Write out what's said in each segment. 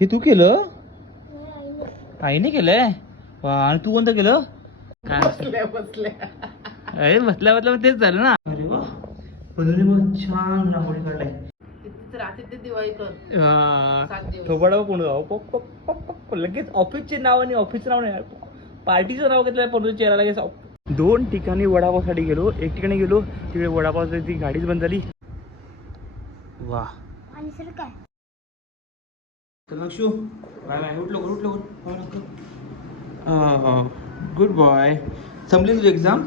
हे तू केलं? आईने केलंय? वा आणि तू कोणतं केलं? काय? बसल्या बसल्या. अरे बसल्या बसल्या मग तेच झालं ना. अरे वा. छान रांगोळी काढलाय. हा. कोण गाव पक पक पक पक लगेच ऑफिसचे नाव आणि ऑफिसचं नाव नाही. पार्टीचं नाव घेतलं पनुच्या चेहरा लगेच दोन ठिकाणी वडापावसाठी गेलो. एक ठिकाणी गेलो. तिकडे वडापावची ती गाडीच बंद झाली. वा. आणि सर काय? तर लक्षू बाय बाय. उठलो उठलो गुड बॉय संपली तुझी एक्झाम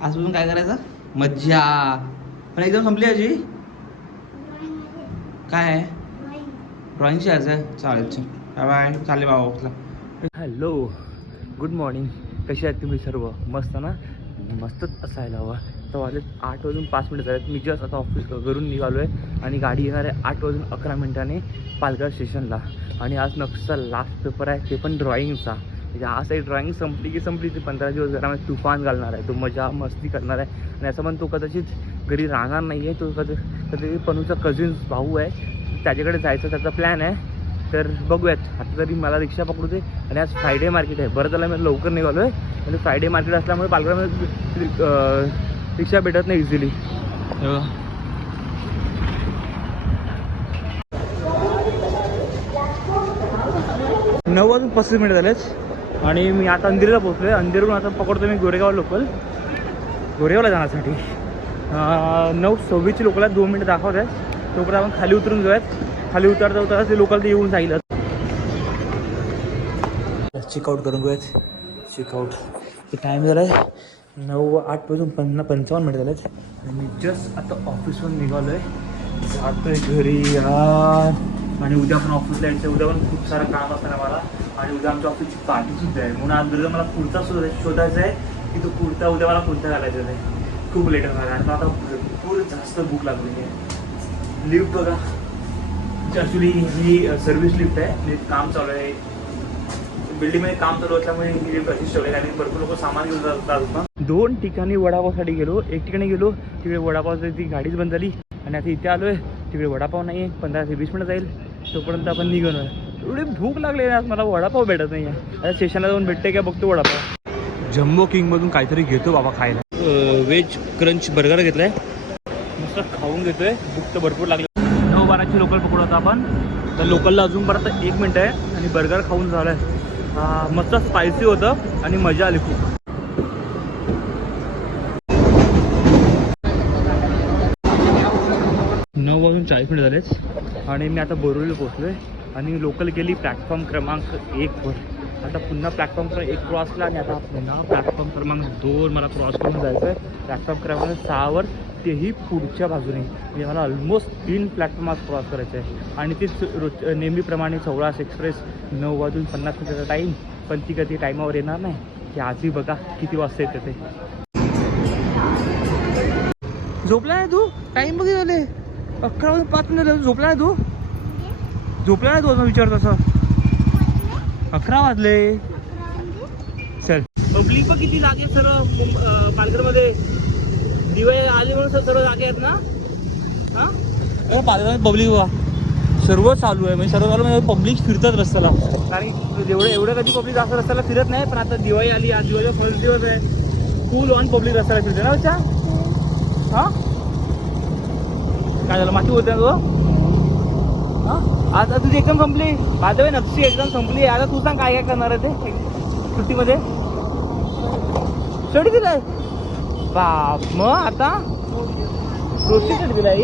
आजपासून काय करायचं? मज्जा. पण एक्झाम संपली याची काय आहे? ड्रॉइंगची आज आहे. चालेल चल. Bye bye. चालेल बाबा ऑफिसला हॅलो गुड मॉर्निंग कसे आहेत तुम्ही सर्व? मस्त ना? मस्तच असायला हवं. आता वाजले आठ वाजून पाच मिनिटं झालेत. मी जस्ट आता ऑफिस घरून निघालो आहे आणि गाडी येणार आहे आठ वाजून अकरा मिनिटाने पालघर स्टेशनला. आणि आज नक्कीचा लास्ट पेपर आहे ते पण ड्रॉइंगचा म्हणजे आज एक ड्रॉइंग संपली की संपली ती पंधरा दिवस घरामध्ये तुफान घालणार आहे. तो मजा मस्ती करणार आहे. आणि असं पण तो कदाचित घरी राहणार नाही आहे तो कधी कधी पणूचा कझिन भाऊ आहे त्याच्याकडे जायचं त्याचा प्लॅन आहे. तर बघूयात. आता तरी मला रिक्षा पकडू दे. आणि आज फ्रायडे मार्केट आहे. बरं त्याला मी लवकर निघालो आहे आणि फ्रायडे मार्केट असल्यामुळे पालघरमध्ये रिक्षा भेटत नाही इझिली नऊ वाजून पस्तीस मिनिट झालेच आणि मी आता अंधेरीला पोहोचलो आहे अंधेरीहून आता पकडतो मी गोरेगाव लोकल गोरेगावला जाण्यासाठी. नऊ सव्वीसची लोकल दोन मिनिटं दाखवत आहे तोपर्यंत आपण खाली उतरून जाऊयात. खाली उतरता उतरता ते लोकल ते येऊन सांगितलं चेकआउट करून घेऊयात. चेकआउट ते टाईम झाला आहे नऊ आठ वाजून पन्ना पंचावन्न मिनिट झालेच आणि मी जस्ट आता ऑफिसवरून निघालो आहे जातोय घरी यार. आणि उद्या पण ऑफिसला यायचं. उद्या पण खूप सारं काम असणार मला. आणि उद्या आमच्या ऑफिसची पार्टी सुद्धा आहे. म्हणून आज जर मला कुर्ता शोधा शोधायचा आहे. की तो कुर्ता उद्या मला कुर्ता घालायचा आहे? खूप लेट झाला आणि आता भरपूर जास्त भूक लागलेली आहे. लिफ्ट बघा. ॲक्च्युली ही सर्व्हिस लिफ्ट आहे. आणि काम चालू आहे. बिल्डिंगमध्ये काम चालू असल्यामुळे ही लिफ्ट अशीच ठेवली. आणि भरपूर लोक सामान घेऊन जातात दोन ठिकाणी वडापावसाठी गेलो. एक ठिकाणी गेलो तिकडे वडापावची ती गाडीच बंद झाली आणि आता इथे आलो आहे तिकडे वडापाव नाही आहे पंधरा ते वीस मिनिटं जाईल. तोपर्यंत आपण निघून एवढी भूक लागली आहे आज मला वडापाव भेटत नाही आहे आता स्टेशनला जाऊन भेटते का? बघतो वडापाव. जम्बो किंगमधून काहीतरी घेतो बाबा खायला. व्हेज क्रंच बर्गर घेतलाय. मस्त खाऊन घेतोय. भूक तर भरपूर लागली. नऊ बाराची लोकल पकडू आता आपण. तर लोकलला अजून परत एक मिनटं आहे आणि बर्गर खाऊन झालं आहे मस्त स्पायसी होतं आणि मजा आली खूप. चाळीस मिनिट झालेच आणि मी आता बोरिवलीला पोहोचलो आहे आणि लोकल गेली प्लॅटफॉर्म क्रमांक एकवर आता पुन्हा प्लॅटफॉर्म क्रमांक एक क्रॉस केला आणि आता पुन्हा प्लॅटफॉर्म क्रमांक दोन मला क्रॉस करून जायचं आहे प्लॅटफॉर्म क्रमांक सहावर तेही पुढच्या बाजूने. म्हणजे मला ऑलमोस्ट तीन प्लॅटफॉर्म आज क्रॉस करायचे आहे आणि तीच रोज नेहमीप्रमाणे चौळास एक्सप्रेस नऊ वाजून पन्नास मिनिटाचा टाईम पण ती कधी टाईमावर येणार नाही. की आजही बघा किती वाजता येते ते. झोपला नाही तू? टाईम बघितले अकरा वाजून पाच मिनिट झाले. झोपला नाही तू? झोपला नाही तू असं विचार तसं? अकरा वाजले. चल. पब्लिक पण किती जागे सर्व पालघरमध्ये? दिवे आले म्हणून सर्व जागे आहेत ना? हा? पालघर पब्लिक बघा. सर्व चालू आहे. म्हणजे सर्व चालू म्हणजे पब्लिक फिरतात रस्त्याला. कारण की एवढं एवढं कधी पब्लिक जास्त रस्त्याला फिरत नाही पण आता दिवाळी आली आज दिवाळीचा फर्स्ट दिवस आहे. फुल ऑन पब्लिक रस्त्याला फिरते ना बच्चा? हा? काय झालं माती होत्या ना आता तुझी एक्झाम संपली. माझं नक्षी एक्झाम संपली. आता तू सांग काय काय करणार आहे ते? सुट्टीमध्ये? स्टडी दिलाय बाप. मग आता? रोजची स्टडी दिलाय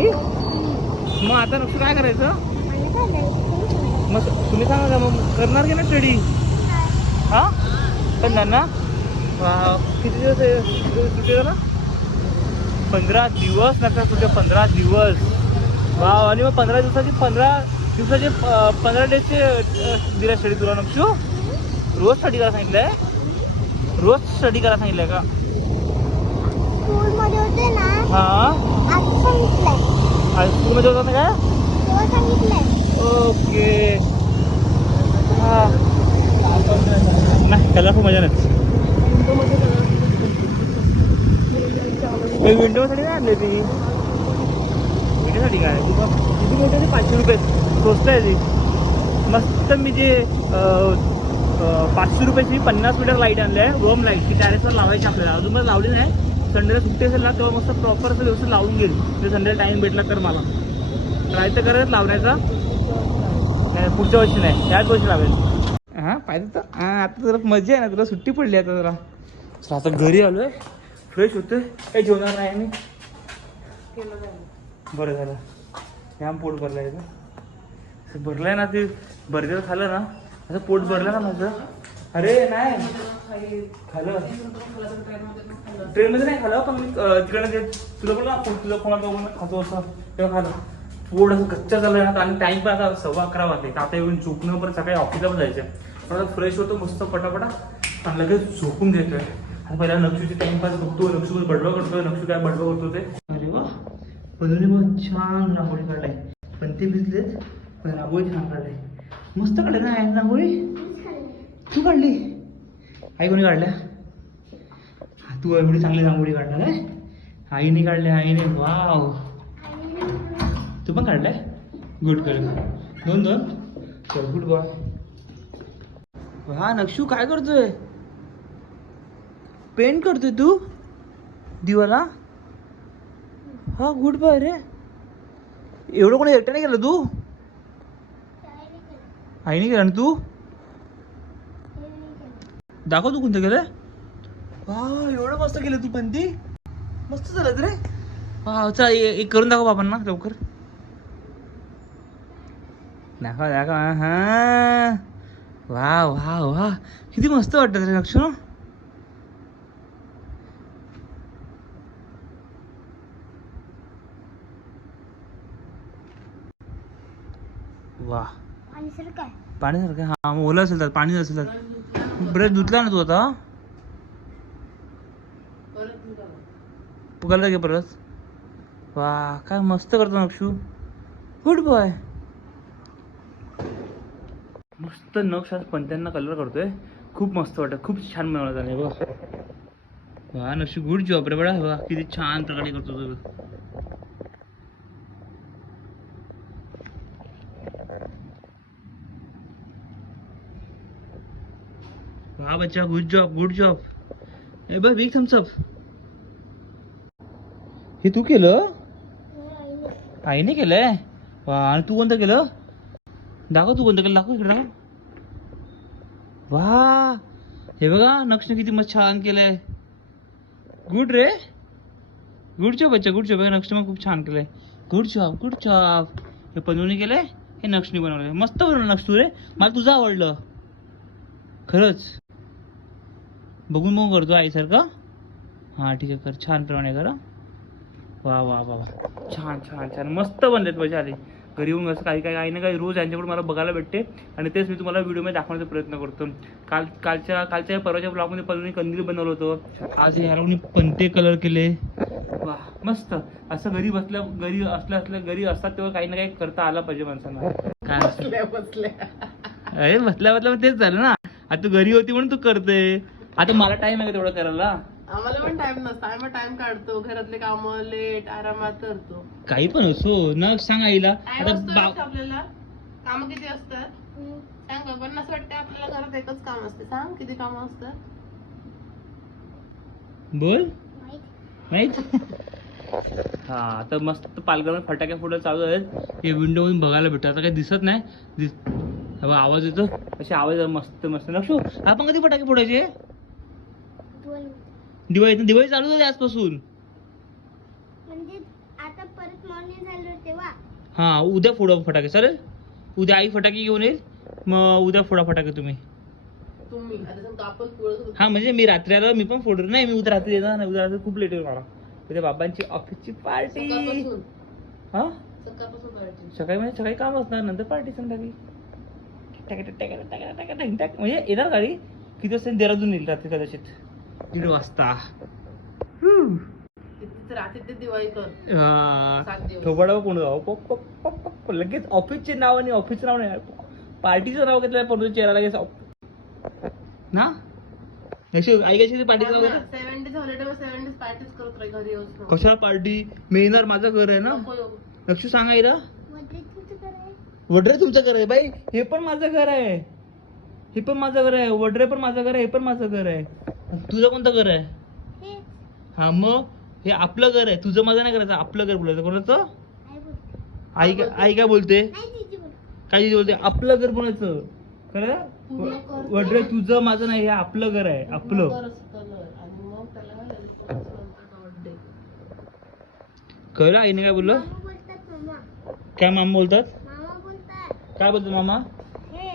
मग आता नक्की काय करायचं? मग तुम्ही सांगा का मग? करणार की ना स्टडी हा? करणार ना? किती दिवस आहे? सुट्टी झाला? पंधरा दिवस नका तुझे पंधरा दिवस. वा आणि मग पंधरा दिवसाची पंधरा दिवसाचे प- पंधरा डेजचे दिला स्टडी तुला नक्षू. रोज स्टडी करायला सांगितलंय? रोज स्टडी करायला सांगितलंय का? स्कूलमध्ये होते ना हा. स्कूलमध्ये होता ना सांगितलंय. ओके. हा. नाही त्याला खूप मजा नाही. विंडोसाठी नाही आणली ती. विंडोसाठी काय? तुला किती मिळते ती पाचशे रुपये. स्वस्त आहे ती. मस्त मी जे पाचशे रुपयाची पन्नास मीटर लाइट आणली आहे रोम लाइट. ती टॅरेसवर लावायची आपल्याला. अजून पण लावली नाही. संडेला सुट्टी असेल ना तेव्हा मस्त प्रॉपर असं व्यवस्थित लावून घेईल. ते संडेला टाईम भेटला तर मला. ट्राय तर करत लावण्याचा. नाही, पुढच्या वर्षी नाही. ह्याच वर्षी लावेल. हां पाहिजे तर. हां आता जरा मजा आहे ना तुला सुट्टी पडली आता जरा. आता घरी आलोय. फ्रेश होतोय. काही जेवणार नाही मी. बरं झालं. ह्या पोट भरलं आहे का भरलं आहे ना ते बर्गर खाल्लं ना असं पोट भरलं ना माझं. अरे नाही. खाल्लं ट्रेनमध्ये नाही खाल्लं पण मी तिकडे तुला बोल ना तुला कोणाला खातो असं. तेव्हा खाल्लं पोट असं कच्चा झालं ना आणि टाईम पण आता सव्वा अकरा वाजले. आता येऊन झोपणं पण सकाळी ऑफिसला पण जायचं पण आता फ्रेश होतो मस्त पटापटा. आणि लगेच झोपून घेतोय. आणि पहिला नक्षूची टाईमपास बघतो नक्षू बडबड करतोय नक्षू काय बडबड करतो ते. अरे वा. पनुने मग छान रांगोळी काढलाय. पण ते भिजलेत पण रांगोळी छान काढलाय. मस्त काढले ना आहे रांगोळी? तू काढली? आई कोणी काढल्या? हा, तू एवढी चांगली रांगोळी काढणार आहे. आईने काढले आईने वाव. तू पण काढलाय? गुड कर दोन दोन. चल गुड बॉय हा नक्षू काय करतोय? पेंट करतोय तू? दिवाला? हा गुड बाय रे. एवढं कोणी एकट्याने केलं तू? आईने केलं. ना तू? दाखव तू कोणतं केलं वा एवढं मस्त केलं तू पण ती. मस्त झालं रे. वा चल एक करून दाखव बाबांना लवकर. दाखवा दाखवा हा. वा वा वा. किती मस्त वाटत रे लक्ष. वा. आणि सर काय पाण्यासारखं हा ओलं असेल तर पाणी असेल तर. ब्रश धुतला ना तू आता. पुकारला घे परत. वा काय मस्त करतो नक्षू गुड बॉय. मस्त नक्ष आज पंत्यांना कलर करतोय. खूप मस्त वाटत. खूप छान बनवलं त्याने. बघ. वा नक्षू गुड जॉब रे बडा वा किती छान प्रकारे करतो तो. वा बच्चा गुड जॉब गुड जॉब ए बघ बिग थम्स अप हे तू केलं? आईने केलंय? वा आणि तू कोणतं केलं? दाखव तू कोणतं केलं? दाखव इकडे दाखव. वा हे बघा नक्षने किती मस्त छान केलंय. गुड रे. गुड जॉब बच्चा गुड जॉब नक्षने खूप छान केलंय. गुड जॉब गुड जॉब हे पनूने केलंय हे नक्षणी बनवलंय. मस्त बनवलं नक्ष तू रे. मला तुझं आवडलं. खरंच. बघून बघून करतो आईसारखं हां ठीक आहे कर. छान प्रमाणे करा. वा वा वा वा. छान छान छान. मस्त बनलेत मजा आली घरी येऊन असं काही काही काही ना काही रोज यांच्याकडून मला बघायला भेटते. आणि तेच मी तुम्हाला व्हिडिओमध्ये दाखवण्याचा प्रयत्न करतो. काल कालच्या कालच्या परवाच्या ब्लॉगमध्ये पलूने कंदील बनवलं होतं. आज लोकांनी पंते कलर केले. वा मस्त. असं घरी बसल्या घरी असल्या असल्या घरी असतात तेव्हा काही ना काही करता आलं पाहिजे माणसांना. काय बसल्या बसल्या. अरे बसल्या बसल्या तेच झालं ना. आता तू घरी होती म्हणून तू करते आता मला टाइम आहे का तेवढं करायला? आम्हाला पण टाइम नसतो. आम्ही टाइम काढतो. घरातले काम लेट आरामात करतो. काही पण असो न सांग आईला. आता असतो बा- आपल्याला? काम किती असतात? सांग बाबांना असं वाटतं आपल्याला घरात एकच काम असते. सांग किती काम असतात? बोल. माहीत. हा आता मस्त पालघरमध्ये फटाके फुटं चालू आहेत. हे विंडो मधून बघायला भेटतं आता काही दिसत नाही. दिस हे बघ, आवाज येतो. असे आवाज मस्त मस्त. नक्षू आपण कधी फटाके फोडायचे? दिवाळी दिवाळी चालू झाली आजपासून. म्हणजे आता परत मॉर्निंग झालं तेव्हा? हा उद्या फोडा फटाके. चालेल उद्या आई फटाके घेऊन येईल मग उद्या फोडा फटाके तुम्ही. तुम्ही. आता सांगतो आपण पुढे हा म्हणजे मी रात्री आलो मी पण फोडू नाही मी उद्या रात्री येणार नाही. उद्या रात्री खूप लेट होईल मला. उद्या बाबांची ऑफिसची पार्टी सकाळपासून. हा? सकाळपासून सकाळी म्हणजे सकाळी काम असणार नंतर पार्टी संध्याकाळी. टक टक टक टक टक टक टक टक. म्हणजे येणार गाडी. किती वाजता देहरादून येईल रात्री कदाचित. दीड वाजता. हा. थोबाडावर कोण जाऊ पप, पप, पप, पप. लगेच ऑफिसचे नाव आणि ऑफिसचं नाव नाही. पार्टीचं नाव घेतलं पण चेहरा लगेच ना? आई कशी पार्टी मी येणार माझं घर आहे ना. लक्ष सांगायला वडरे तुमचं घर आहे बाई. हे पण माझं घर आहे. हे पण माझं घर आहे. वडरे पण माझं घर आहे. हे पण माझं घर आहे. तुझं कोणतं घर आहे? हे हा मग? हे आपलं घर आहे. तुझं माझं नाही करायचं आपलं घर बोलायचं. कोणाचं? आई बोलते. आई का- आई काय बोलते? काय बोलते? आपलं घर बोलायचं खरं. वडरे तुझं माझं नाही. हे आपलं घर आहे. आपलं. कळलं? आईने काय बोललं? काय मामा बोलतात. काय बोलतो मामा? हे.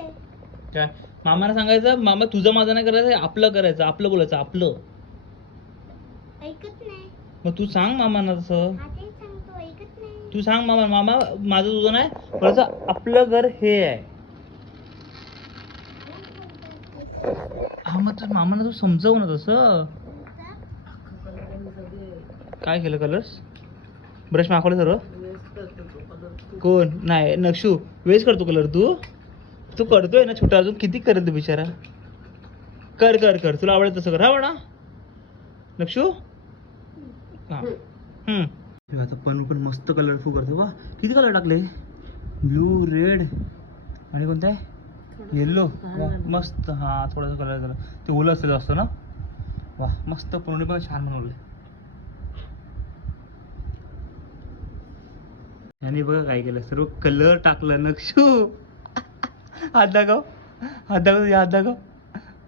काय? मामाला सांगायचं मामा तुझं माझं नाही करायचं आपलं करायचं आपलं बोलायचं आपलं. ऐकत नाही. मग तू सांग मामांना तसं. आता सांगतो ऐकत नाही. तू सांग मामा मामा माझं तुझं नाही बोलायचं आपलं घर हे आहे. हा मग तू मामाला तू समजव ना तसं. काय केलं कलर्स ब्रश माखवलं सर्व. कोण? नाही नक्षू. वेस्ट करतो कलर तू. तू करतोय ना छोटा अजून? किती करेल तू बिचारा? कर कर कर. तुला आवडत तसं कर. हा म्हणा नक्षू? हा. हम्म. आता पण पण मस्त कलरफुल करतो वा किती कलर टाकले? ब्ल्यू रेड आणि कोणता? आहे येल्लो मस्त. हा थोडासा कलर झाला. ते ओलं असेल असतं ना? वा मस्त. पूर्ण पण छान बनवले आणि बघा काय केलं. सर्व कलर टाकलं नक्षू. हात दाखव. हात दाखव तुझे हात दाखव.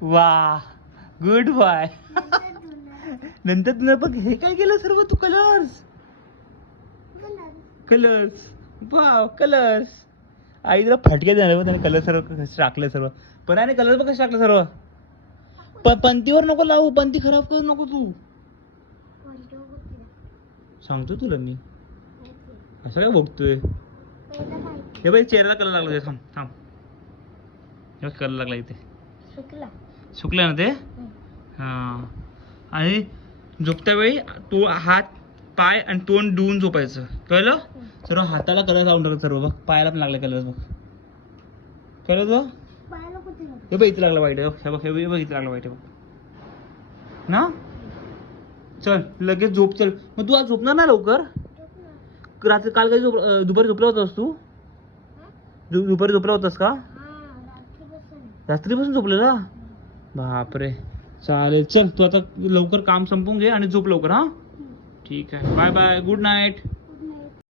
वा गुड बाय नंतर तुला बघ हे काय केलं सर्व तू? कलर्स कलर्स वाव कलर्स आई तुला फटके बघ त्याने कलर सर्व कसे टाकले सर्व. पण आणि कलर बघ कसे टाकले सर्व. प पंतीवर नको लावू पंती खराब करू नको तू. सांगतो तुला मी. असं काय बघतोय? हे बाई चेहऱ्याला कलर लागला. थांब थांब. कलर लागला इथे सुकला सुकलं ना ते हां आणि झोपत्या वेळी तो हात पाय आणि तोंड धुवून झोपायचं कळलं सर्व हाताला कलर लावून टाकत सर्व बघ पायाला पण लागले कलर बघ कळलं लागलं? हे बघ इथे लागलं वाईट हे बघ हे बघ इथे लागलं वाईट बघ ना चल लगेच झोप चल मग तू आज झोपणार ना लवकर. रात्री काल कधी झोप दुपारी झोपला होतास तू दुपारी झोपला होतास का रात्रीपासून झोपलेला? बापरे. चालेल चल तू आता लवकर काम संपून घे आणि झोप लवकर हा? ठीक आहे. Bye bye good night